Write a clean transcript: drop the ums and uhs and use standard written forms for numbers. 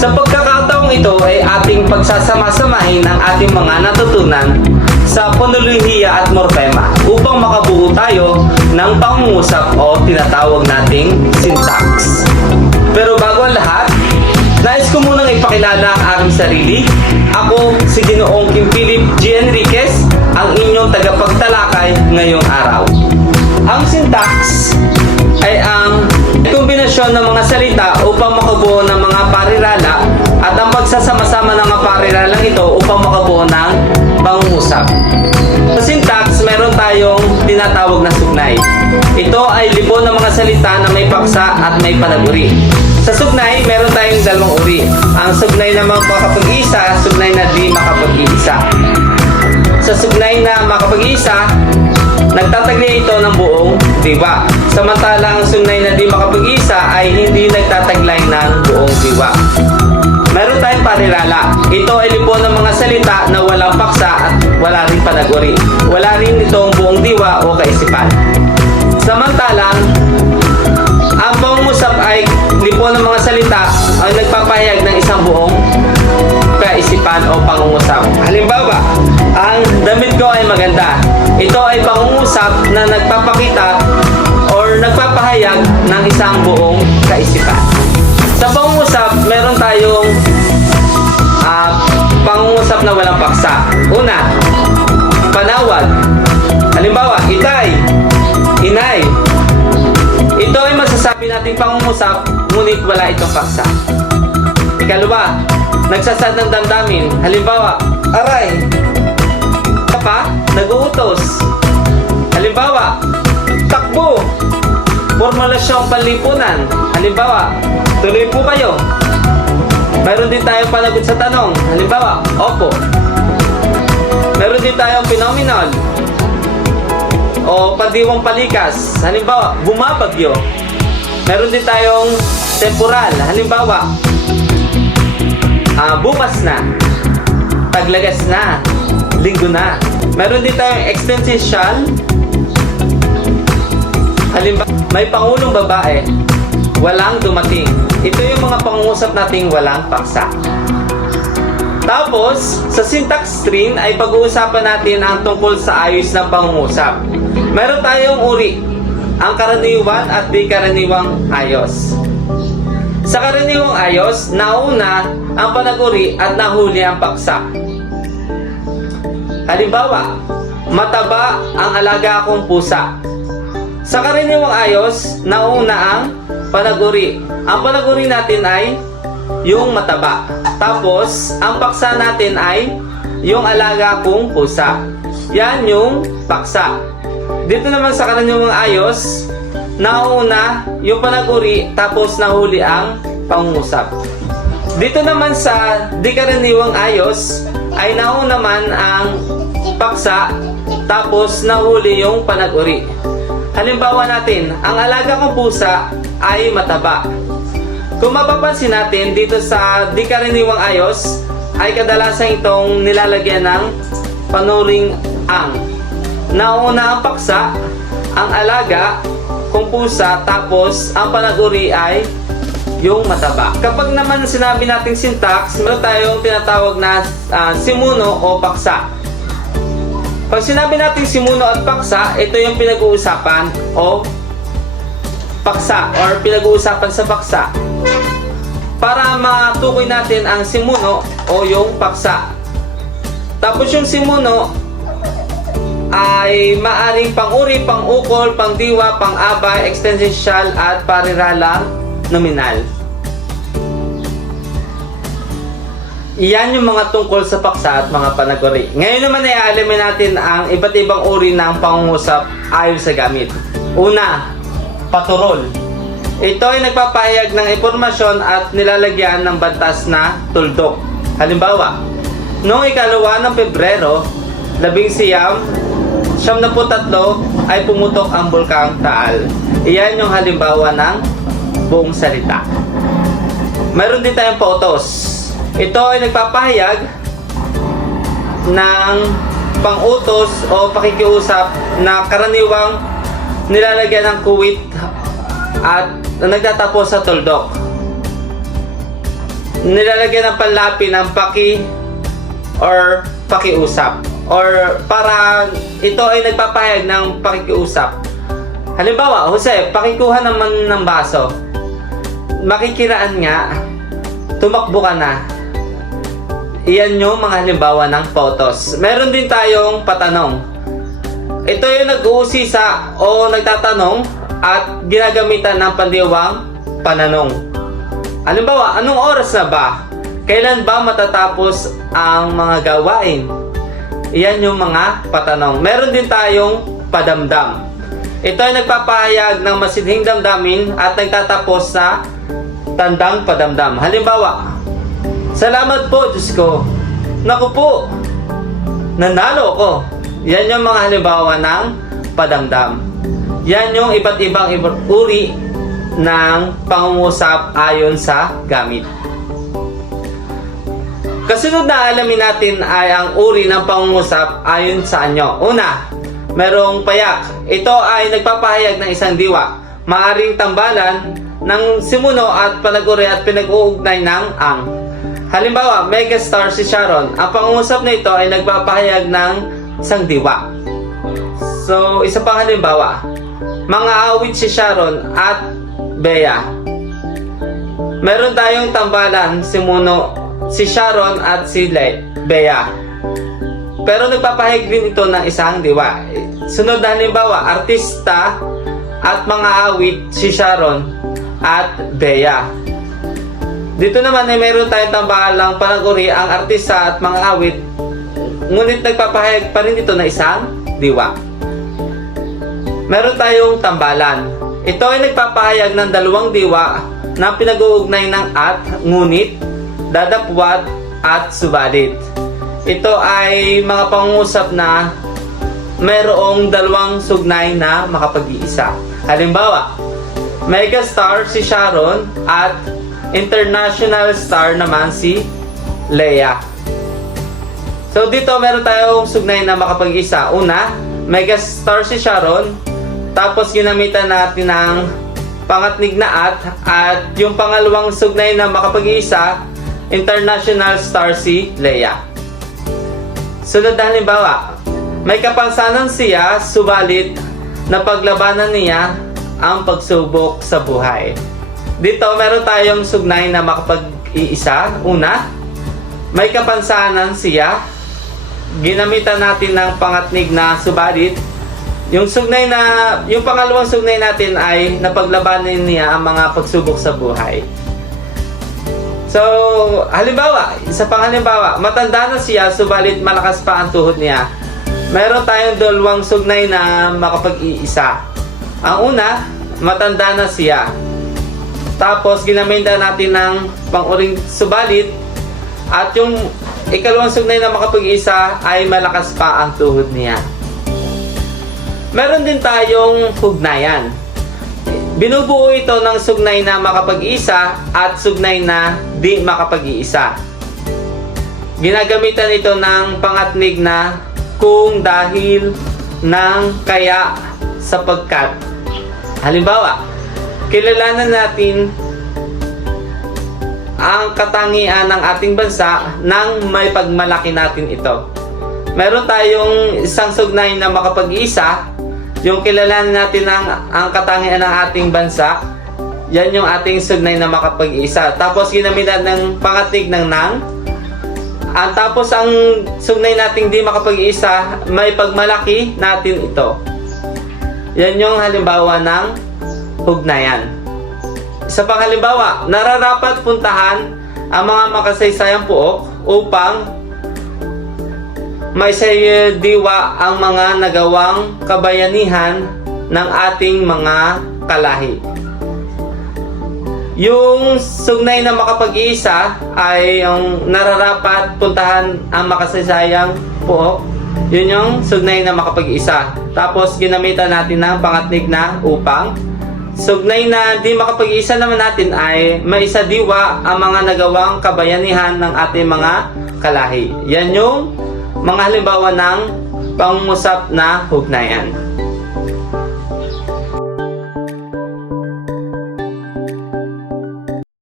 Sa pagkakataong ito ay ating pagsasama-samahin ang ating mga natutunan sa ponolohiya at morfema upang makabuo tayo ng pangungusap o tinatawag nating syntax. Pero bago ang lahat, nais ko munang ipakilala ang aking sarili. Ako si Ginoong Kim Philip G. Enriquez, ang inyong tagapagtalakay ngayong araw. Ang syntax ay ang kombinasyon ng mga salita upang makabuo ng mga parirala at ang pagsasama-sama ng mga pariralang ito upang makabuo ng pangungusap. Sa syntax, meron tayong tinatawag na sugnay. Ito ay libon ng mga salita na may paksa at may panaguri. Sa sugnay, meron tayong dalawang uri. Ang sugnay na makapag-isa, sugnay na di makapag-isa. Sa sugnay na makapag-isa, nagtataglay ito ng buong diwa. Samantalang ang sugnay na di makapag-isa ay hindi nagtataglay ng buong diwa. Meron tayong parirala. Ito ay libon ng mga salita na walang paksa at wala rin panaguri. Wala rin itong buong diwa o kaisipan. Samantalang, ang pangungusap ay libon ng mga salita ay nagpapahayag ng isang buong kaisipan o pangungusap. Halimbawa, ang damit ko ay maganda. Ito ay pangungusap na nagpapakita or nagpapahayag ng isang buong kaisipan. Sa pangungusap, meron tayong pangungusap na walang paksa. Una, panawag. Halimbawa, itay, inay. Ito ay masasabi nating pangungusap, ngunit wala itong paksa. Ikalawa, nagsasad ng damdamin. Halimbawa, aray. Pa, nag-uutos. Halimbawa, takbo. Formulasyong panlipunan. Halimbawa, tuloy po kayo. Meron din tayong panagot sa tanong. Halimbawa, opo. Meron din tayong phenomenal o padiwang palikas. Halimbawa, bumabagyo. Meron din tayong temporal. Halimbawa, bukas na, taglagas na, linggo na. Meron din tayong existential. Halimbawa, may pangulong babae, walang dumating. Ito yung mga pangungusap nating walang paksa. Tapos, sa syntax rin ay pag-uusapan natin ang tungkol sa ayos ng pangungusap. Meron tayong uri, ang karaniwan at di karaniwang ayos. Sa karaniwang ayos, nauna ang panaguri at nahuli ang paksa. Halimbawa, mataba ang alaga kong pusa. Sa karaniwang ayos, nauna ang panaguri. Ang panaguri natin ay yung mataba. Tapos, ang paksa natin ay yung alaga kong pusa. Yan yung paksa. Dito naman sa karaniwang ayos, nauna yung panaguri, tapos nahuli ang pangungusap. Dito naman sa di karaniwang ayos, ay nauna man ang paksa, tapos nahuli yung panag-uri. Halimbawa natin, ang alaga kong pusa ay mataba. Kung mapapansin natin, dito sa di karaniwang ayos, ay kadalasan itong nilalagyan ng panuring ang. Nauna ang paksa, ang alaga kung pusa, tapos ang panag-uri ay yung mataba. Kapag naman sinabi nating syntax, meron tayong tinatawag na simuno o paksa. Pag sinabi nating simuno at paksa, ito yung pinag-uusapan o paksa or pinag-uusapan sa paksa. Para matukoy natin ang simuno o yung paksa. Tapos yung simuno ay maaring pang-uri, pang-ukol, pang-diwa, pang-abay, existential at parirala nominal. Iyan yung mga tungkol sa paksa at mga panaguri. Ngayon naman ay aalamin natin ang iba't ibang uri ng pangungusap ayon sa gamit. Una, paturol. Ito ay nagpapahayag ng impormasyon at nilalagyan ng bantas na tuldok. Halimbawa, noong 2 ng Pebrero, 1973 ay pumutok ang Bulkang Taal. Iyan yung halimbawa ng buong salita. Mayroon din tayong pautos. Ito ay nagpapahayag ng pang-utos o pakikiusap na karaniwang nilalagyan ng kuwit at nagtatapos sa tuldok. nilalagyan ng panlapi ng paki or pakiusap, or para ito ay nagpapahayag ng pakikiusap. Halimbawa, Jose, pakikuha naman ng baso. Makikiraan nga, tumakbo ka na. Iyan yung mga halimbawa ng photos. Meron din tayong patanong. Ito yung nag-uusisa o nagtatanong at ginagamitan ng pandiwang pananong. Halimbawa, anong oras na ba? Kailan ba matatapos ang mga gawain? Iyan yung mga patanong. Meron din tayong padamdam. Ito ay nagpapahayag ng masidhing damdamin at nagtatapos sa tandang padamdam. Halimbawa, salamat po, Diyos ko. Naku po, nanalo ko. Yan yung mga halimbawa ng padamdam. Yan yung iba't ibang uri ng pangungusap ayon sa gamit. Kasunod na alamin natin ay ang uri ng pangungusap ayon sa anyo. Una, merong payak. Ito ay nagpapahayag ng isang diwa. Maaring tambalan ng simuno at panag-uri at pinag-uugnay ng ang. Halimbawa, megastar si Sharon. Ang pangungusap na ito ay nagpapahayag ng isang diwa. So, isa pang halimbawa, mga awit si Sharon at Bea. Meron tayong tambalan, simuno, si Sharon at si Bea. Pero nagpapahayag din ito ng isang diwa. Sunod na halimbawa, artista at mga awit si Sharon at Bea. Dito naman ay meron tayong tambalang panag-uri ang artista at mga awit, ngunit nagpapahayag pa rin ito na isang diwa. Meron tayong tambalan. Ito ay nagpapahayag ng dalawang diwa na pinag-uugnay ng at, ngunit, dadapwat at subalit. Ito ay mga pangungusap na mayroong dalawang sugnay na makapag-iisa. Halimbawa, megastar si Sharon at international star naman si Leia. So dito meron tayong sugnay na makapag-isa. Una, megastar si Sharon, tapos ginamitan natin ng pangatnig na at yung pangalawang sugnay na makapag-isa, international star si Leia. Sunod na halimbawa, may kapansanan siya, subalit napaglabanan niya ang pagsubok sa buhay. Dito meron tayong sugnay na makapag-iisa. Una, may kapansanan siya, ginamitan natin ng pangatnig na subalit. Yung pangalawang sugnay natin ay napaglabanan niya ang mga pagsubok sa buhay. So, halimbawa, isa pang halimbawa, matanda na siya, subalit malakas pa ang tuhod niya. Meron tayong dalawang sugnay na makapag-iisa. Ang una, matanda na siya. Tapos, ginamitan natin ng pang-uring subalit. At yung ikalawang sugnay na makapag-iisa ay malakas pa ang tuhod niya. Meron din tayong hugnayan. Binubuo ito ng sugnay na makapag-isa at sugnay na di makapag-iisa. Ginagamitan ito ng pangatnig na kung, dahil, ng, kaya, sapagkat. Halimbawa, kilalanan natin ang katangian ng ating bansa nang may pagmalaki natin ito. Meron tayong isang sugnay na makapag-isa. Yung kilalanin natin ang katangian ng ating bansa, yan yung ating sugnay na makapag-isa. Tapos ginamitan ng pangatig ng nang. Tapos ang sugnay nating di makapag-isa, may pagmalaki natin ito. Yan yung halimbawa ng hugnayan. Isa pang halimbawa, nararapat puntahan ang mga makasaysayang puok upang may diwa ang mga nagawang kabayanihan ng ating mga kalahi. Yung sugnay na makapag-iisa ay yung nararapat puntahan ang makasaysayang puok. Yun yung sugnay na makapag-iisa. Tapos ginamitan natin ng pangatnig na upang. Sugnay na di makapag-iisa naman natin ay may isa diwa ang mga nagawang kabayanihan ng ating mga kalahi. Yan yung mga halimbawa ng pangungusap na hugnayan.